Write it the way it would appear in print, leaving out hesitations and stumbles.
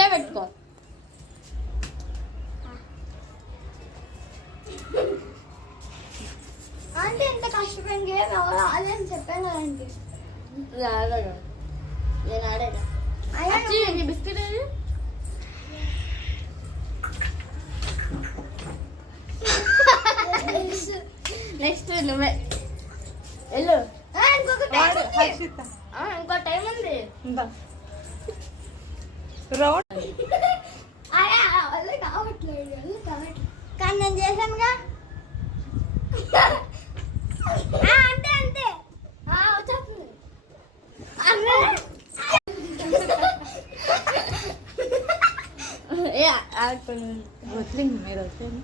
పెట్టుకో. అంటే ఎంత కష్టపడి ఎవరు ఆడని చెప్పాను కదండి. నేను ఆడాను. బిస్కెట్ ఏది? నెక్స్ట్ నువ్వే వెళ్ళు. ఇంకో టైం ఉంది. కావట్లేదు కానీ నేను చేశానుగా. అంతే అంతే వచ్చేస్తుంది. మీరు వచ్చేది